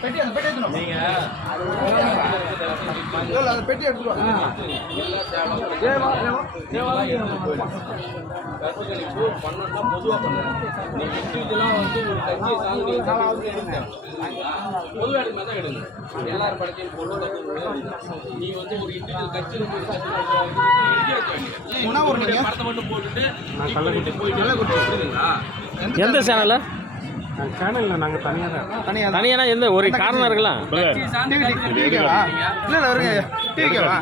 பெட்டி அந்த பெட்டி நீங்க இல்ல அந்த பெட்டி எடுத்துருவா கர்ப்பக்கணிப்பு பண்ணணும்னா பொதுவா பண்ணணும் நீங்க இண்டிவிஜுவலா வந்து ஒரு எடுங்க. எடுக்க தான் எடுங்க எல்லாரும் படத்தையும் போட்டு நீ வந்து ஒரு இண்டிவிஜுவல் கட்சியில போய் ஒரு நீங்க? படத்தை மட்டும் போட்டுட்டு போயிட்டு எந்த சேனல்ல? சேனலில் தான் தனியா தான். தனியானா எந்த ஒரு காரணம் இருக்கலாம் இல்ல இல்ல வருங்க டிவிக்கேவா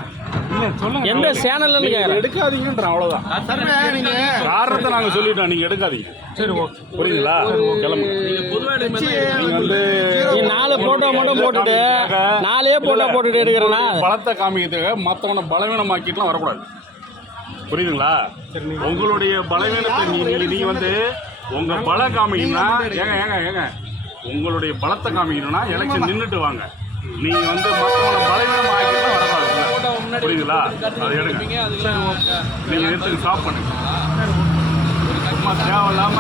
இல்லை சொல்லுங்க எந்த சேனல்னு கேட்குறேன் எடுக்காதீங்கன்ற சர்வே நீங்க காரணத்தை நாங்கள் சொல்லிட்டோம் நீங்கள் எடுக்காதீங்க. சரி ஓகே. புரியுதுங்களா? கிளம்பு. நீங்க நீங்க வந்து நீ நாலு போட்டோ மட்டும் போட்டுட்டு நாலே போட்டோ போட்டுட்டு எடுக்கிறேன்னா பலத்தை காமிக்கிறதுக்காக மற்றவனை பலவீனமாக்கிட்டுலாம் வரக்கூடாது. புரியுதுங்களா? உங்களுடைய பலவீனத்தை நீ நீ- நீ வந்து உங்க பலம் காமிக்கணும்னா ஏங்க ஏங்க ஏங்க. உங்களுடைய பலத்தை காமிக்கணும்னா எலெக்ஷன் நின்றுட்டு வாங்க. நீங்க வந்து மற்றவனை பலவீனமாக்கிட்டுலாம் வரக்கூடாது புரியுதுங்களா? அதை எடுங்க. நீங்க எடுத்து ஸ்டாப் பண்ணுங்க சும்மா தேவையில்லாம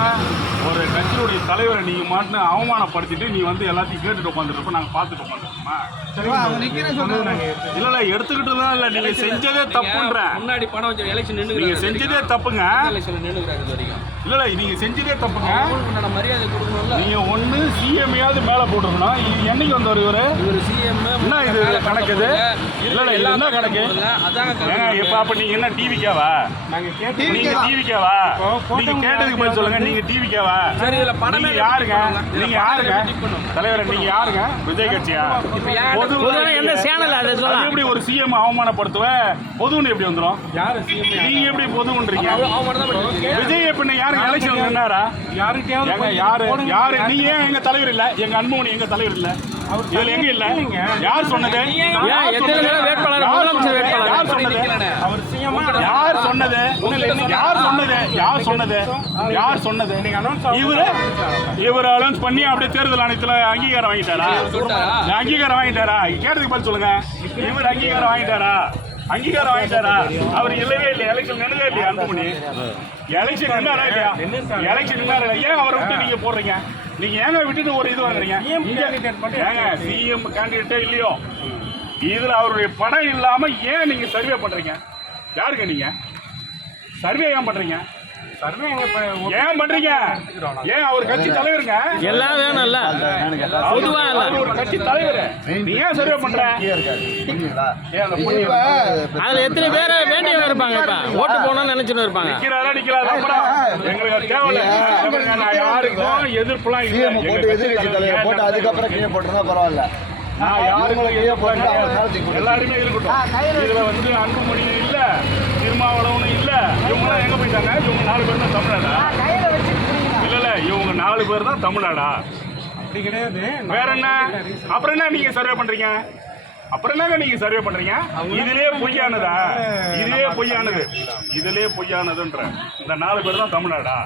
ஒரு கட்சியுடைய தலைவரை நீங்க மாட்டினு அவமானப்படுத்திட்டு நீ வந்து எல்லாத்தையும் கேட்டுட்டு உட்காந்துருப்ப நாங்க பார்த்துட்டு உட்காந்துருக்கோமா இல்ல இல்ல எடுத்துக்கிட்டுலாம் இல்ல. நீங்க செஞ்சதே தப்புன்றேன் முன்னாடி பணம் எலெக்ஷன் நீங்க செஞ்சதே தப்புங்க. எலெக்ஷன் வரைக்கும். இல்ல இல்ல நீங்க செஞ்சதே தப்புங்க உண்டான மரியாதை கொடுக்கணும்ல. நீங்க ஒண்ணு சிஎம்ஐயாவது மேல போட்டுருக்கணும். இது என்னைக்கு வந்தவர் இவரு? இவர் சிஎம் என்ன இது கணக்கு இது? இல்ல இல்ல என்ன கணக்கு? ஏங்க இப்ப அப்ப நீங்க என்ன டிவிக்காவா நீங்க டிவிக்காவா நீங்க கேட்டதுக்கு பதில் சொல்லுங்க நீங்க டிவிக்காவா சரி இதுல படமே நீங்க யாருங்க? நீங்க யாருங்க? தலைவர் நீங்க யாருங்க? விஜய் கட்சியா? இப்ப யார் பொது பொதுவான எந்த சேனல் அது? எப்படி ஒரு சிஎம் அவமானப்படுத்துவ? பொதுன்னு எப்படி வந்துரும்? யாரு சிஎம் நீங்க எப்படி பண்ணிருக்கீங்க விஜய் பின்ன எலெக்ஷன் யாரு யாரு? நீங்க ஏன் எங்க தலைவர் இல்ல? எங்க அன்புமணி எங்க தலைவர் இல்ல? இதுல எங்க இல்ல? யார் சொன்னது? ஏன் யார் சொன்னது? யார் சொன்னது? யார் சொன்னது? யார் சொன்னது? யார் சொன்னது? யார் சொன்னது? யார் சொன்னது? இவரு? இவர் அனௌன்ஸ் பண்ணி அப்படியே தேர்தல் ஆணையத்துல அங்கீகாரம் வாங்கிட்டாரா? அங்கீகாரம் வாங்கிட்டாரா? கேட்டதுக்கு பதில் சொல்லுங்க. இவர் அங்கீகாரம் வாங்கிட்டாரா? அங்கீகாரம் வாங்கிட்டாரா? அவர் இல்லவே இல்லை எலெக்ஷன் நின்னதே இல்லையா அன்புமணி? எலெக்ஷன் நின்னாரா இல்லையா? எலெக்ஷன் நின்னாரா? ஏன் அவரை விட்டு நீங்க போடுறீங்க? நீங்க ஏங்க விட்டுட்டு ஒரு இது வாங்குறீங்க ஏங்க சிஎம் கேண்டிடேட்டே இல்லையோ? இதுல அவருடைய படம் இல்லாம ஏன் நீங்க சர்வே பண்றீங்க? யாருங்க நீங்க? சர்வே ஏன் பண்றீங்க? ஏன் பண்றீங்க? ஏன் அவர் கட்சி தலைவருங்க? எல்லாம் வேணும்ல பொதுவா ஒரு கட்சி தலைவர். நீ ஏன் சர்வே பண்ற? அதுல எத்தனை பேர் வேண்டியவங்க இருப்பாங்க இப்ப ஓட்டு போகணும்னு நினைச்சுட்டு இருப்பாங்க. நிக்கிறாரா நிக்கிறாரா எங்களுக்கு தேவையில்ல. யாருக்கும் எதிர்ப்புலாம் இல்லை. போட்டு எதிர்கட்சி கட்சி தலைவர் போட்டு அதுக்கப்புறம் கீழே போட்டுருந்தா பரவாயில்ல. நான் காலத்துக்கு எல்லாருமே இருக்கட்டும். இதுல வந்து அன்புமணி இல்ல. திருமாவளவனும் இல்ல. இவங்க எல்லாம் எங்க போயிட்டாங்க? இவங்க நாலு பேர் தான் தமிழ்நாடா இல்ல இல்ல இவங்க நாலு பேர் தான் தமிழ்நாடா? அப்படி கிடையாது. வேற என்ன? அப்புறம் என்ன நீங்க சர்வே பண்றீங்க? அப்புறம் என்னங்க நீங்க சர்வே பண்றீங்க? இதுலயே பொய்யானதா? இதுலயே பொய்யானது. இதுலயே பொய்யானதுன்ற. இந்த நாலு பேர் தான் தமிழ்நாடா?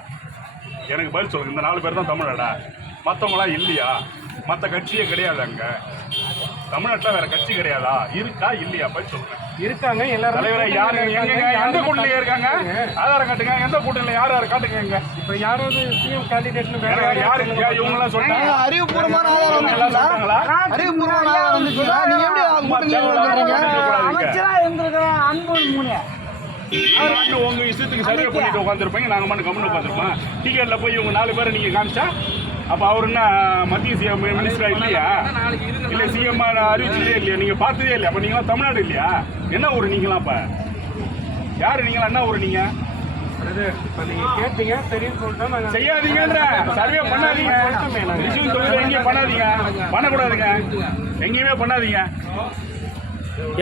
எனக்கு பதில் சொல்லுங்க. இந்த நாலு பேர் தான் தமிழ்நாடா? மற்றவங்களாம் இல்லையா? மற்ற கட்சியே கிடையாது அங்க. தமிழ்நாட்டுல வேற கட்சி கிடையாதா? இருக்கா இல்லையா? பதில் சொல்லுங்க இருக்காங்க எல்லாரும் தலைவரை யாரு? எங்க எந்த கூட்டணியில இருக்காங்க? ஆதாரம் காட்டுங்க. எந்த கூட்டணியில யார் யார் காட்டுங்க? எங்க இப்ப யாராவது சிஎம் கேண்டிடேட்னு வேற யாரு? யாரு இவங்க எல்லாம் சொல்றாங்க. அறிவுபூர்வமான ஆதாரம் சொல்றாங்களா? அறிவுபூர்வமான ஆதாரம் வந்துச்சுங்களா நீங்க எப்படி கூட்டணியில சொல்றீங்க அமைச்சரா இருந்திருக்கிற அன்பு மூணு உங்க இஷ்டத்துக்கு சர்வே பண்ணிட்டு உட்காந்துருப்பீங்க நாங்க மட்டும் கம்முன்னு உட்காந்துருப்போம் டிக்கெட்ல போய் இவங்க நாலு பேரை நீங்க காமிச்சா அப்ப அவர் என்ன மத்திய சிஎம் மினிஸ்டரா இல்லையா? இல்ல சிஎம் அறிவிச்சதே இல்லையா? நீங்க பார்த்ததே இல்லையா? அப்ப நீங்களாம் தமிழ்நாடு இல்லையா? என்ன ஊர் நீங்களாம் அப்ப? யாரு நீங்களா என்ன ஊர் நீங்க? இப்ப நீங்க கேட்டீங்க சரின்னு சொல்லிட்டா நாங்க செய்யாதீங்கன்ற. சர்வே பண்ணாதீங்க. ரிசீவ் தொகுதியில் எங்கேயும் பண்ணாதீங்க. பண்ணக்கூடாதுங்க. எங்கேயுமே பண்ணாதீங்க.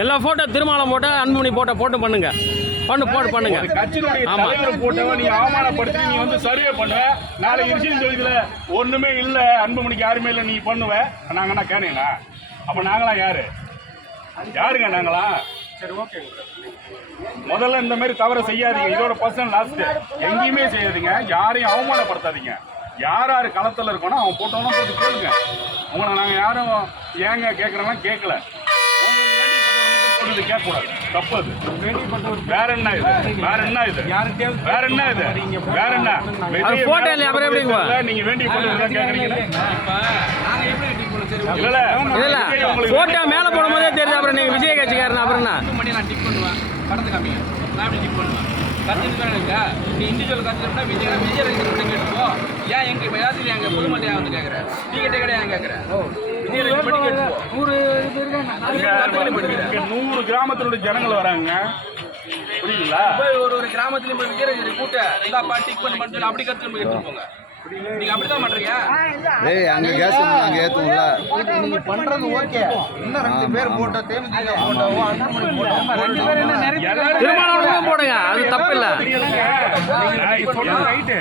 எல்லா போட்டோ திருமாலம் போட்டோ அன்புமணி போட்டோ போட்டு பண்ணுங்க. பண்ணு போட்டு பண்ணுங்க. கட்சியினுடைய. தலைவர் போட்டவன் நீ அவமானப்படுத்தி நீ வந்து சர்வே பண்ணுவ நாளைக்கு ரிசீவ் தொகுதியில ஒண்ணுமே இல்ல. அன்புமணிக்கு யாருமே இல்ல. நீ பண்ணுவ. நாங்க என்ன கேனீங்களா அப்ப நாங்களாம் யாரு? யாருங்க நாங்களா? சரி ஓகே முதல்ல இந்த மாதிரி தவறை செய்யாதீங்க. இதோட பர்சன் லாஸ்ட் எங்கேயுமே செய்யாதீங்க. யாரையும் அவமானப்படுத்தாதீங்க. யார் யார் களத்தில் இருக்கணும் அவன் போட்டவனும் போட்டு கேளுங்க. உங்களை நாங்கள் யாரும் ஏங்க கேட்குறோம்லாம் கேட்கல கேட்கக்கூடாது. தப்பு அது வேற என்ன இது? வேற என்ன இது? வேற என்ன இது? வேற என்ன? photo இல்லையா, அப்புறம் எப்படிங்க? நீங்க வேண்டிய போட்டு எப்படி சரி இல்ல இல்ல. இல்ல விஜய் உங்களுக்கு போட்டோ மேல போடும் போதே தெரியுது. அப்புறம் நீங்க விஜய் கட்சிக்காரன்? அப்புறம் என்ன? நான் டிக் பண்ணுவேன். கடந்து காமிங்க. நான் எப்படி டிக் பண்ணுவேன்? இருக்கா? நீ இண்டிவிஜுவல் கத்துட்டா விஜய் விஜய் ரசிகர் கேட்டுக்கோ. ஏன் எங்க இப்போ யாத்திரி எங்க பொதுமக்கள் ஏன் வந்து கேட்குறேன் நீ கிட்ட கிடையாது ஏன் கேட்குறேன் நூறு நூறு கிராமத்தினுடைய ஜனங்கள் வராங்க. புரியுதுங்களா? ஒரு ஒரு கிராமத்துலயும் கூட்ட எல்லா பண்ண பண்ணி அப்படி போய் எடுத்துட்டு போங்க. நீங்க அப்படிதான் பண்றீங்க? ஏய் அங்க கேஸ் நாங்க பண்றது ஓகே. இன்னும் ரெண்டு பேர் போட்டோ தேமுதிக போட்டோவோ அன்புமணி ரெண்டு பேர் என்ன நிறைய எல்லாரும் திருமணம் போடுங்க. அது தப்பு இல்ல. ரைட்டு.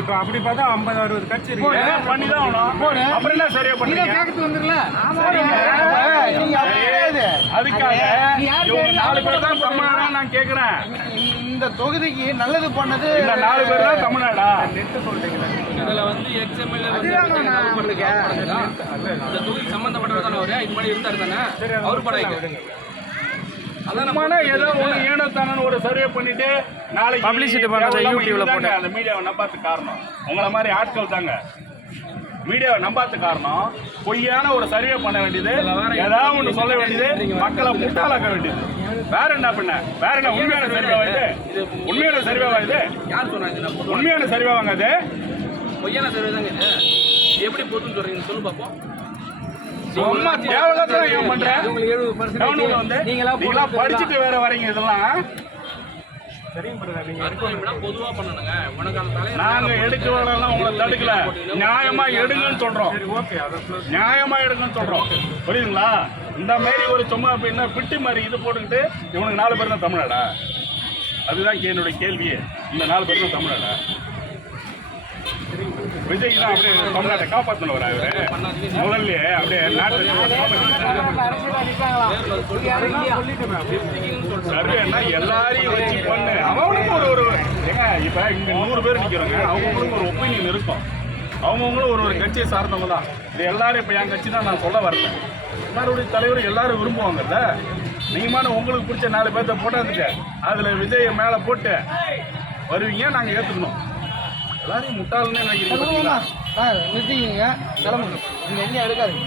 இப்போ அப்படி பார்த்தா ஐம்பது அறுபது கட்சி இருக்கு. பண்ணி தான் ஆகணும். அப்புறம் என்ன சரியா நீங்க கிடையாது அதுக்காக இவங்க நாலு பேர் தான் தமிழ்நாடா நான் கேட்கிறேன் இந்த தொகுதிக்கு நல்லது பண்ணது நாலு பேர் தான் தமிழ்நாடா இதுல வந்து எக்ஸ்எம்எல்ஏ வந்து இந்த தொகுதி சம்பந்தப்பட்டவர் தானே அவரு? இது மாதிரி இருந்தாரு தானே? அவர் படம் வைக்க. அதான் நம்ம சும்மானா ஏதோ ஒன்று ஏனோ தானோன்னு ஒரு சர்வே பண்ணிட்டு நாளைக்கு தேவையில்லாம YouTubeல இதுதாங்க? போட்டு. அந்த மீடியாவை நம்பாத்து காரணம். உங்களை மாதிரி ஆட்கள் தாங்க. மீடியாவை நம்பாத்து காரணம் பொய்யான ஒரு சர்வே பண்ண வேண்டியது ஏதாவது ஒன்று சொல்ல வேண்டியது மக்களை முட்டாளாக்க வேண்டியது. வேற என்ன பண்ண? வேற என்ன உண்மையான சர்வே இது உண்மையான சர்வே இது யார் சொன்னாங்க உண்மையான சர்வே வாங்க அது பொய்யான சர்வே தாங்க இது. எப்படி பொதுன்னு சொல்றீங்க? சொல்லு பார்ப்போம் சும்மா தேவையில்லாத ஏன் பண்ற? உங்களுக்கு எழுபது கவர்மெண்ட் வந்து நீங்களா படிச்சுட்டு வேற வரீங்க இதெல்லாம் பர்சன்டேஜ் பொதுவா பண்ணணுங்க உனக்கான தலைவர் நாங்க எடுக்க வேணாம் உங்களை தடுக்கல. நியாயமா எடுங்கன்னு சொல்றோம். நியாயமா எடுங்கன்னு சொல்றோம். புரியுதுங்களா? இந்த மாதிரி ஒரு சும்மா இப்ப என்ன பிட்டு மாதிரி இது போட்டுக்கிட்டு இவனுக்கு நாலு பேர் தான் தமிழ்நாடா அதுதான் என்னுடைய கேள்வியே. இந்த நாலு பேர் தான் தமிழ்நாடா விஜய் தான் அப்படியே தமிழ்நாட்டை காப்பாற்றணும் அவரு முதல்ல அப்படியே நாட்டு சர்வேன்னா எல்லாரையும் வச்சு பண்ணு. ஏங்க இப்ப இங்க நூறு பேர் நிக்கிறோங்க. அவங்களுக்கு ஒரு ஒப்பீனியன் இருக்கும். அவங்கவுங்களும் ஒரு ஒரு கட்சியை சார்ந்தவங்க தான். இது எல்லாரும் இப்ப என் கட்சி தான் நான் சொல்ல வரல எல்லாருடைய தலைவர் எல்லாரும் விரும்புவாங்கல்ல? நீங்கமான உங்களுக்கு பிடிச்ச நாலு பேர்த்த போட்டாந்துட்டு அதுல விஜயை மேல போட்டு வருவீங்க நாங்க ஏத்துக்கணும். எல்லாரையும் முட்டாள்னு நினைக்கிறீங்க? நிறுத்திக்கிங்க. கிளம்புங்க. நீங்க எங்கேயும் எடுக்காதீங்க.